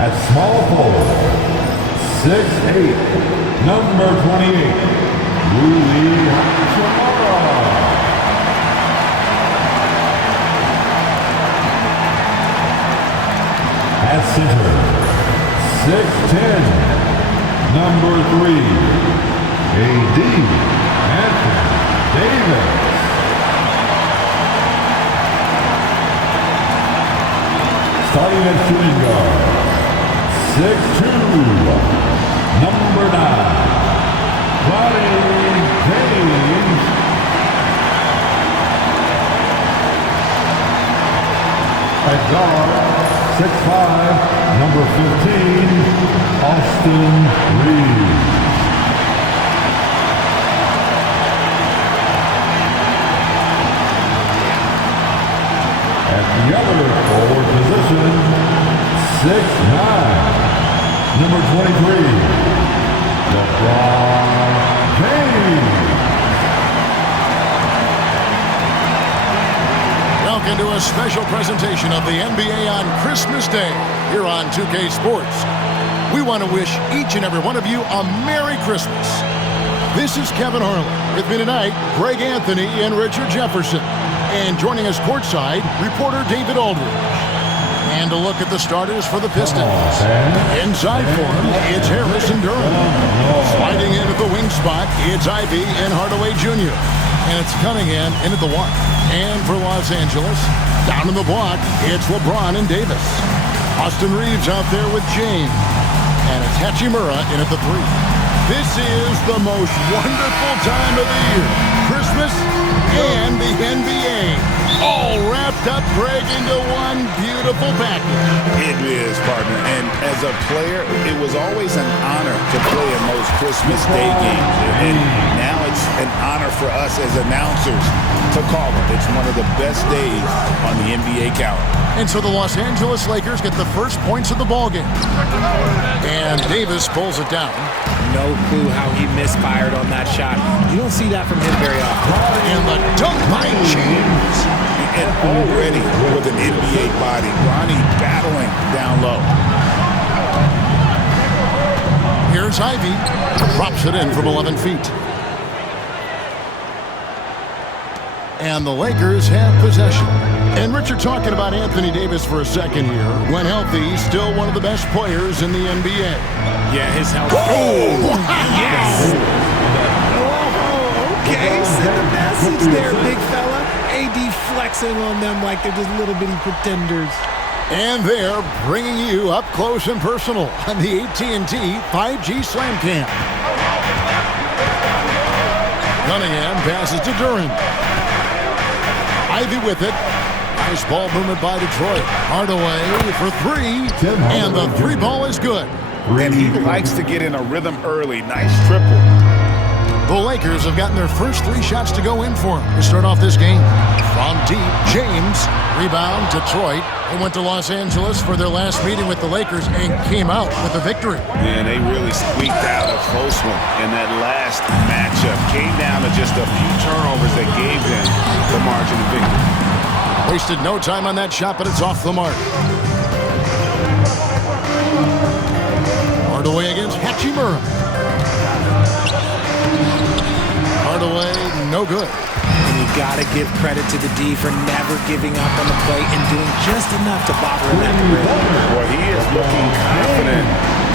At small forward, 6'8", number 28, Louis Hachimura. At center, 6'10", number 3, A.D. Anthony Davis. Starting at shooting guard, 6'2", number 9, Ronnie James. At guard, 6'5", number 15, Austin Reeves. At the other forward position, 6'9", number 23, LeBron James. Welcome to a special presentation of the NBA on Christmas Day here on 2K Sports. We want to wish each and every one of you a Merry Christmas. This is Kevin Harlan. With me tonight, Greg Anthony and Richard Jefferson. And joining us courtside, reporter David Aldridge. And a look at the starters for the Pistons. Inside for him, it's Harris and Durham. Sliding in at the wing spot, it's Ivy and Hardaway Jr. And it's Cunningham in at the 1. And for Los Angeles, down in the block, it's LeBron and Davis. Austin Reeves out there with James. And it's Hachimura in at the 3. This is the most wonderful time of the year. Christmas and the NBA. All wrapped up, Greg, into one beautiful package. It is, partner. And as a player, it was always an honor to play in those Christmas Day games. And now it's an honor for us as announcers to call them. It's one of the best days on the NBA calendar. And so the Los Angeles Lakers get the first points of the ballgame. And Davis pulls it down. No clue how he misfired on that shot. You don't see that from him very often. And the dunk by James. And already with an NBA body, Ronnie battling down low. Here's Ivy. Drops it in from 11 feet. And the Lakers have possession. And Richard, talking about Anthony Davis for a second here. When healthy, still one of the best players in the NBA. Yeah, his health. Oh, yes! Oh, okay, send a message there, big fella. AD flexing on them like they're just little bitty pretenders. And they're bringing you up close and personal on the AT&T 5G Slam Cam. Cunningham passes to Durant. Ivy with it. Nice ball movement by Detroit. Hardaway for 3. And the 3 ball is good. And he likes to get in a rhythm early. Nice triple. The Lakers have gotten their first 3 shots to go in for him to start off this game. From deep, James. Rebound, Detroit. They went to Los Angeles for their last meeting with the Lakers and came out with a victory. And they really squeaked out a close one in that last matchup. Came down to just a few turnovers that gave them the margin of victory. Wasted no time on that shot, but it's off the mark. Hardaway against Hachimura. Hardaway, no good. And you got to give credit to the D for never giving up on the play and doing just enough to bother him at the rim. Boy, he is looking confident.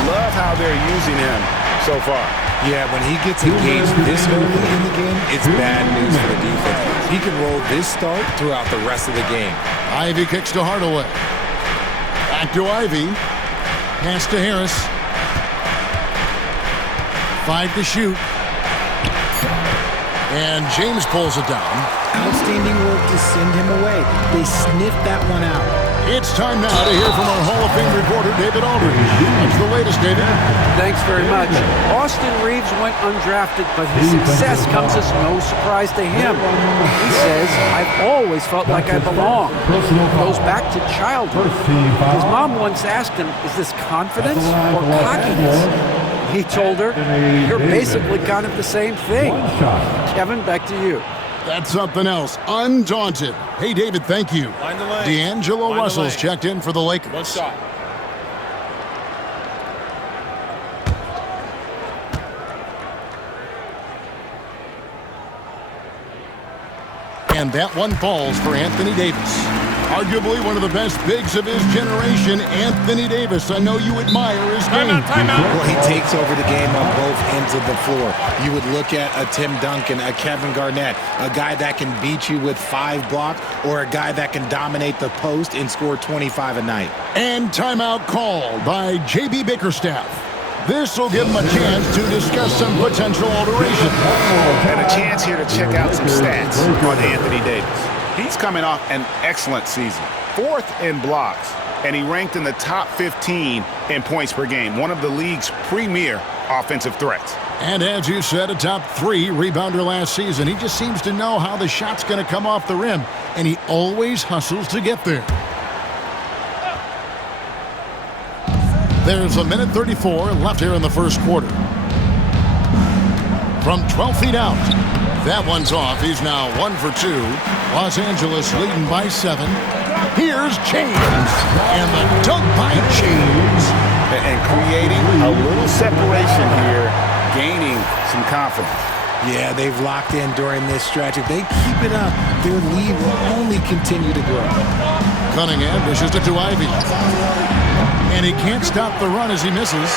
Love how they're using him so far. Yeah, when he gets engaged this early in the game, it's bad news for the defense. He can roll this start throughout the rest of the game. Ivy kicks to Hardaway. Back to Ivy. Pass to Harris. 5 to shoot. And James pulls it down. Outstanding work to send him away. They sniffed that one out. It's time now to hear from our Hall of Fame reporter, David Aldridge. What's the latest, David? Thanks very much. Austin Reeves went undrafted, but his success comes as no surprise to him. He says, I've always felt like I belong. Goes back to childhood. His mom once asked him, is this confidence or cockiness? He told her, you're basically kind of the same thing. Kevin, back to you. That's something else. Undaunted. Hey, David, thank you. D'Angelo Russell's checked in for the Lakers. One shot. And that one falls for Anthony Davis. Arguably one of the best bigs of his generation, Anthony Davis. I know you admire his game. Well, he takes over the game on both ends of the floor. You would look at a Tim Duncan, a Kevin Garnett, a guy that can beat you with 5 blocks, or a guy that can dominate the post and score 25 a night. And timeout called by J.B. Bickerstaff. This will give him a chance to discuss some potential alteration. And a chance here to check out some stats on Anthony Davis. He's coming off an excellent season. 4th in blocks, and he ranked in the top 15 in points per game, one of the league's premier offensive threats. And as you said, a top 3 rebounder last season. He just seems to know how the shot's going to come off the rim, and he always hustles to get there. There's a minute 34 left here in the first quarter. From 12 feet out. That one's off. He's now 1 for 2. Los Angeles leading by 7. Here's James. And the dunk by James. And creating a little separation here, gaining some confidence. Yeah, they've locked in during this stretch. If they keep it up, their lead will only continue to grow. Cunningham dishes it to Ivy. And he can't stop the run as he misses.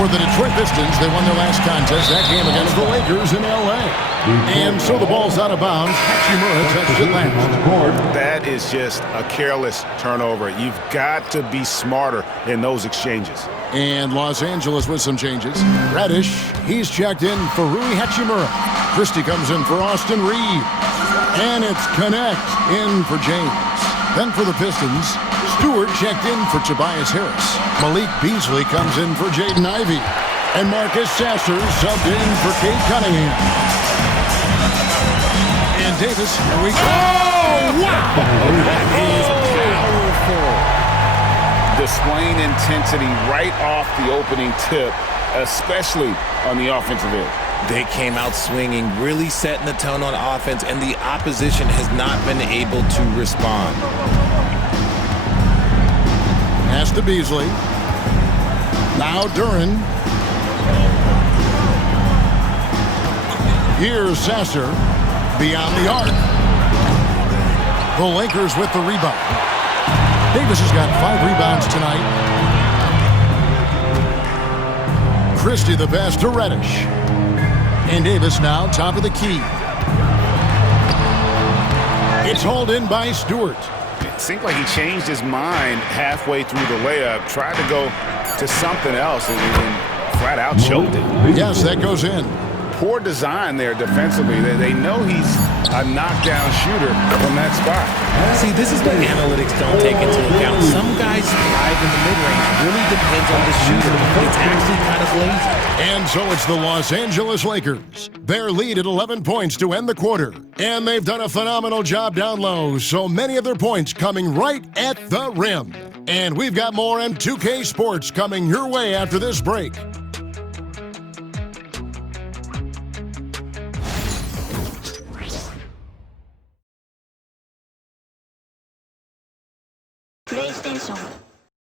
For the Detroit Pistons, they won their last contest, that game against the Lakers in L.A. And so the ball's out of bounds. Hachimura touched it last. That is just a careless turnover. You've got to be smarter in those exchanges. And Los Angeles with some changes. Reddish, he's checked in for Rui Hachimura. Christie comes in for Austin Reeves. And it's Connect in for James. Then for the Pistons, Stewart checked in for Tobias Harris. Malik Beasley comes in for Jaden Ivey. And Marcus Sasser subbed in for Cade Cunningham. And Davis, here we go. Oh, wow! That is powerful. Displaying intensity right off the opening tip, especially on the offensive end. They came out swinging, really setting the tone on offense, and the opposition has not been able to respond. Pass to Beasley. Now Duran. Here's Sasser. Beyond the arc. The Lakers with the rebound. Davis has got 5 rebounds tonight. Christie the pass to Reddish. And Davis now top of the key. It's hauled in by Stewart. It seemed like he changed his mind halfway through the layup, tried to go to something else, and flat out choked it. Yes, that goes in. Poor design there defensively. They know he's a knockdown shooter from that spot. See, this is what analytics don't take into account. Some guys thrive in the mid-range. Really depends on the shooter. It's actually kind of lazy. And so it's the Los Angeles Lakers. Their lead at 11 points to end the quarter. And they've done a phenomenal job down low, so many of their points coming right at the rim. And we've got more M2K Sports coming your way after this break. PlayStation